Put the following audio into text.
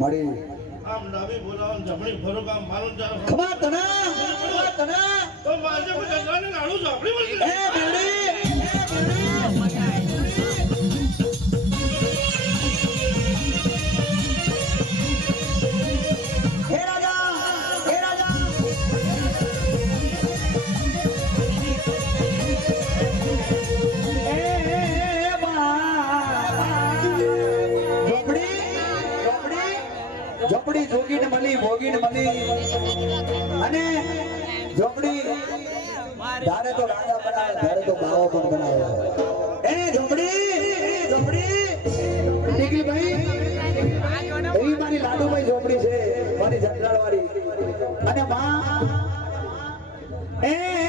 મારી આમ ડાબી બોલાવો જમણી ફરો કામ મારો જારો ખમા તના તો માજે કોઈ જંગલાને લાડુ ઝોપડી બોલતી એ બેડી હે રાજા ઝોપડી જોગીને મળી ભોગીને મળી અને ઝોપડી ધારે તો રાજા બનાવે ધારે તો બાવો પણ બનાવે એ ઝોપડી ટીકી ભાઈ એવી મારી લાડુભાઈ ઝોપડી છે મારી જંગલાળ વાળી અને માં એ